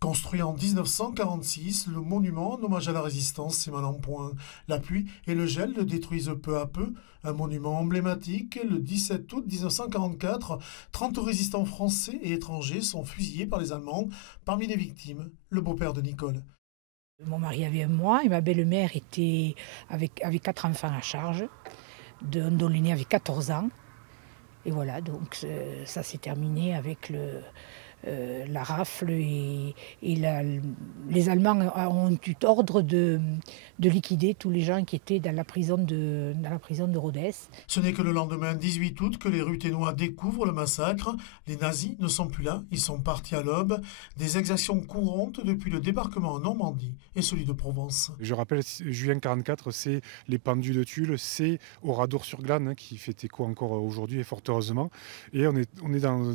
Construit en 1946, le monument en hommage à la résistance s'est mal en point. La pluie et le gel le détruisent peu à peu. Un monument emblématique, le 17 août 1944, 30 résistants français et étrangers sont fusillés par les Allemands. Parmi les victimes, le beau-père de Nicole. Mon mari avait un mois et ma belle-mère avait 4 enfants à charge, dont l'aîné avait 14 ans. Et voilà, donc ça s'est terminé avec la rafle les Allemands ont eu ordre de liquider tous les gens qui étaient dans la prison de Rodez. Ce n'est que le lendemain 18 août que les Ruthénois découvrent le massacre. Les nazis ne sont plus là, ils sont partis à l'aube. Des exactions courantes depuis le débarquement en Normandie et celui de Provence. Je rappelle, juin 1944, c'est les pendus de Tulle, c'est Oradour-sur-Glane qui fait écho encore aujourd'hui et fort heureusement. Et on est dans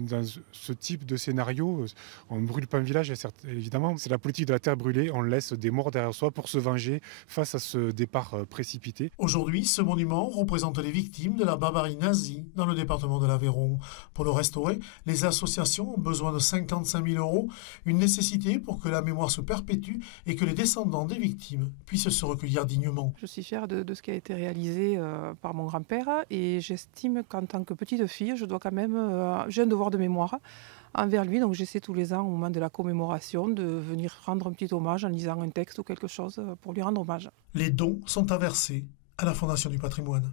ce type de scénario. On ne brûle pas un village, évidemment. C'est la politique de la terre brûlée. On laisse des morts derrière soi pour se venger face à ce départ précipité. Aujourd'hui, ce monument représente les victimes de la barbarie nazie dans le département de l'Aveyron. Pour le restaurer, les associations ont besoin de 55 000 €, une nécessité pour que la mémoire se perpétue et que les descendants des victimes puissent se recueillir dignement. Je suis fière de ce qui a été réalisé par mon grand-père et j'estime qu'en tant que petite fille, je dois quand même, j'ai un devoir de mémoire envers lui, donc j'essaie tous les ans au moment de la commémoration de venir rendre un petit hommage en lisant un texte ou quelque chose pour lui rendre hommage. Les dons sont à verser à la Fondation du patrimoine.